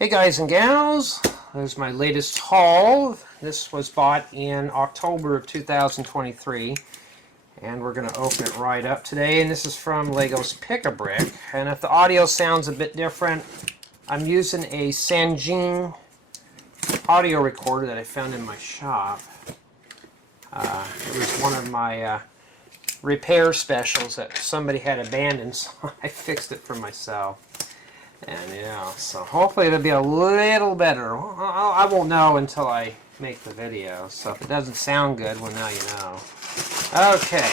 Hey guys and gals, there's my latest haul. This was bought in October of 2023 and we're going to open it right up today, and this is from Lego's Pick-a-Brick. And if the audio sounds a bit different, I'm using a Sanjin audio recorder that I found in my shop. It was one of my repair specials that somebody had abandoned, so I fixed it for myself. And yeah, so hopefully it'll be a little better. I won't know until I make the video, so if it doesn't sound good, well, now you know. Okay.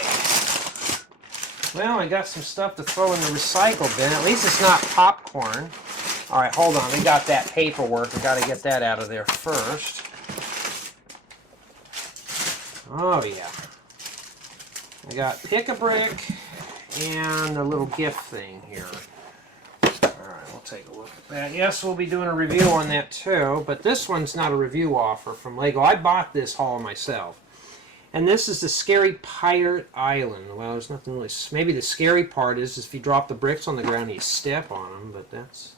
Well, I got some stuff to throw in the recycle bin. At least it's not popcorn. Alright, hold on. We got that paperwork. We got to get that out of there first. Oh, yeah. I got Pick-a-Brick and a little gift thing here. We'll take a look at that. Yes, we'll be doing a review on that too, but this one's not a review offer from Lego. I bought this haul myself. And this is the Scary Pirate Island. Well, there's nothing really... Maybe the scary part is if you drop the bricks on the ground and you step on them, but that's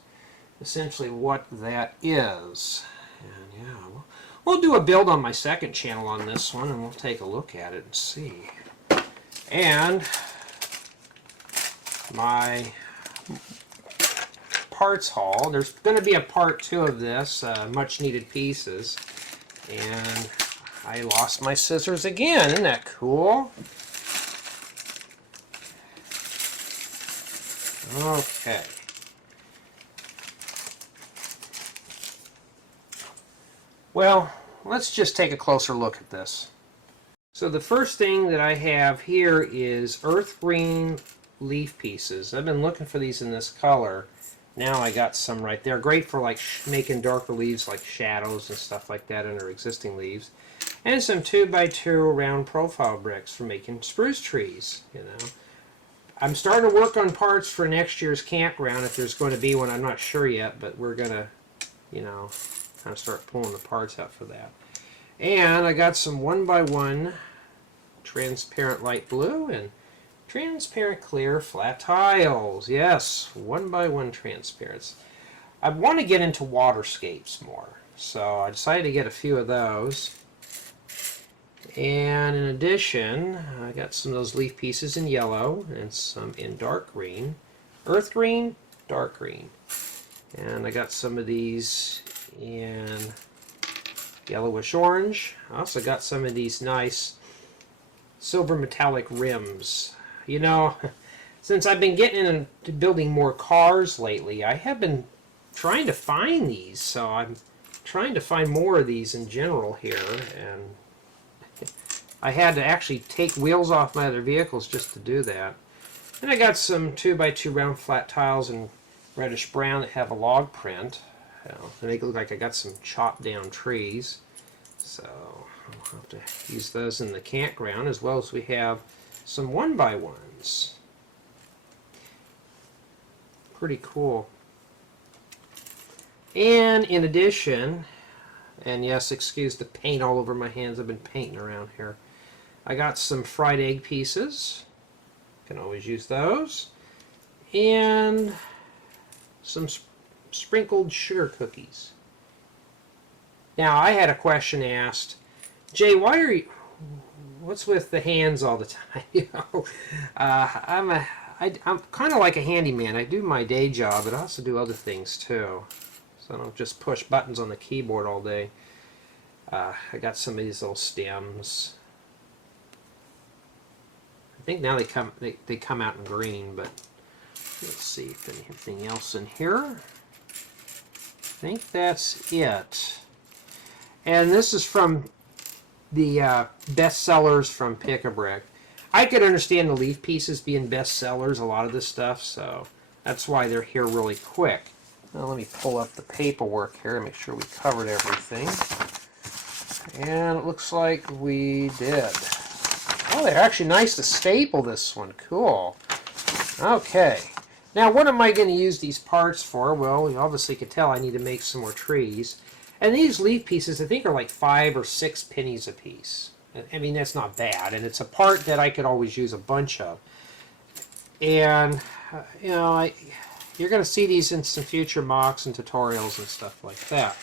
essentially what that is. And yeah, we'll do a build on my second channel on this one, and we'll take a look at it and see. And my parts haul. There's going to be a part 2 of this, much needed pieces, and I lost my scissors again. Isn't that cool? Okay. Well, let's just take a closer look at this. So the first thing that I have here is earth green leaf pieces. I've been looking for these in this color. Now I got some right there. Great for like making darker leaves like shadows and stuff like that under existing leaves. And some 2x2 round profile bricks for making spruce trees, you know. I'm starting to work on parts for next year's campground. If there's going to be one, I'm not sure yet, but we're going to, you know, kind of start pulling the parts out for that. And I got some 1x1 transparent light blue and transparent clear flat tiles. Yes, 1x1 transparents. I want to get into waterscapes more, so I decided to get a few of those. And in addition, I got some of those leaf pieces in yellow and some in dark green. Earth green, dark green. And I got some of these in yellowish orange. I also got some of these nice silver metallic rims. You know, since I've been getting into building more cars lately, I have been trying to find these, so I'm trying to find more of these in general here, and I had to actually take wheels off my other vehicles just to do that. And I got some 2x2 round flat tiles in reddish brown that have a log print. They make it look like I got some chopped down trees, so I'll have to use those in the campground, as well as we have some 1x1s. Pretty cool. And in addition, and yes, excuse the paint all over my hands, I've been painting around here. I got some fried egg pieces. Can always use those. And some sprinkled sugar cookies. Now, I had a question asked, Jay, why are you... What's with the hands all the time? You know, I'm kind of like a handyman. I do my day job, but I also do other things too. So I don't just push buttons on the keyboard all day. I got some of these little stems. I think now they come out in green, but let's see if anything else in here. I think that's it. And this is from the best sellers from Pick-a-Brick. I could understand the leaf pieces being best sellers, a lot of this stuff, so that's why they're here really quick. Now let me pull up the paperwork here and make sure we covered everything. And it looks like we did. Oh, they're actually nice to staple this one. Cool. Okay. Now what am I going to use these parts for? Well, you obviously could tell I need to make some more trees. And these leaf pieces, I think, are like 5 or 6 pennies a piece. I mean, that's not bad. And it's a part that I could always use a bunch of. And, you know, you're going to see these in some future mocks and tutorials and stuff like that.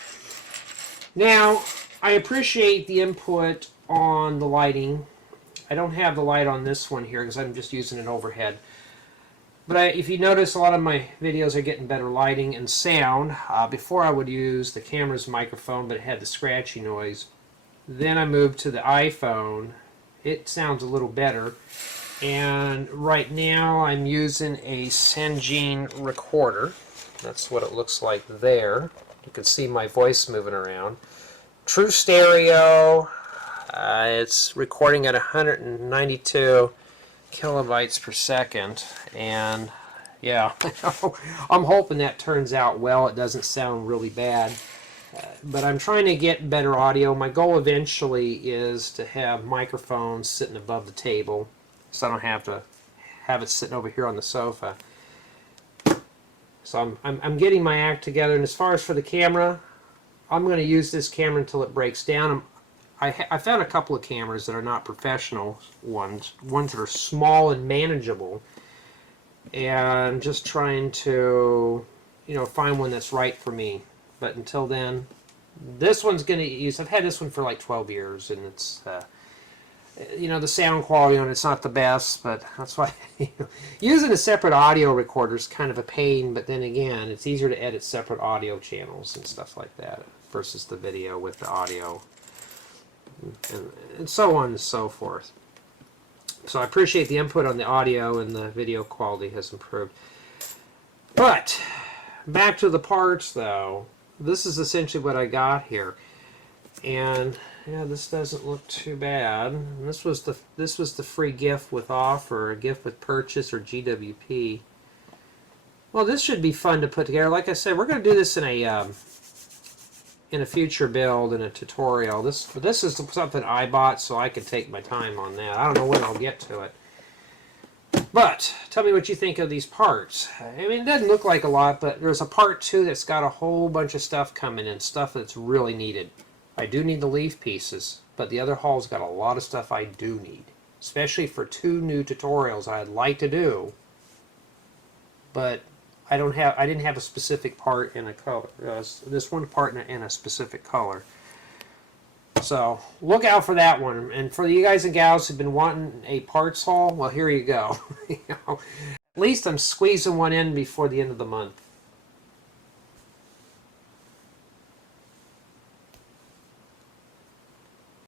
Now, I appreciate the input on the lighting. I don't have the light on this one here because I'm just using an overhead. But if you notice, a lot of my videos are getting better lighting and sound. Before I would use the camera's microphone, but it had the scratchy noise. Then I moved to the iPhone. It sounds a little better. And right now I'm using a Syngene recorder. That's what it looks like there. You can see my voice moving around. True stereo. It's recording at 192 kilobytes per second, and yeah, I'm hoping that turns out well. It doesn't sound really bad, but I'm trying to get better audio. My goal eventually is to have microphones sitting above the table, so I don't have to have it sitting over here on the sofa. So I'm getting my act together, and as far as for the camera, I'm going to use this camera until it breaks down. I found a couple of cameras that are not professional ones that are small and manageable, and just trying to, find one that's right for me. But until then, this one's going to use. I've had this one for like 12 years, and it's, the sound quality on it's not the best, but that's why using a separate audio recorder is kind of a pain. But then again, it's easier to edit separate audio channels and stuff like that versus the video with the audio. And so on and so forth. So I appreciate the input on the audio, and the video quality has improved. But back to the parts, though. This is essentially what I got here, and yeah, this doesn't look too bad. And this was the free gift with offer, a gift with purchase, or GWP. Well, this should be fun to put together. Like I said, we're going to do this in a future build, in a tutorial. This is something I bought so I could take my time on that. I don't know when I'll get to it. But tell me what you think of these parts. I mean, it doesn't look like a lot, but there's a part 2 that's got a whole bunch of stuff coming in, stuff that's really needed. I do need the leaf pieces, but the other haul's got a lot of stuff I do need, especially for 2 new tutorials I'd like to do, but I didn't have a specific part in a color. This one part in a specific color. So look out for that one. And for you guys and gals who've been wanting a parts haul, well, here you go. At least I'm squeezing one in before the end of the month.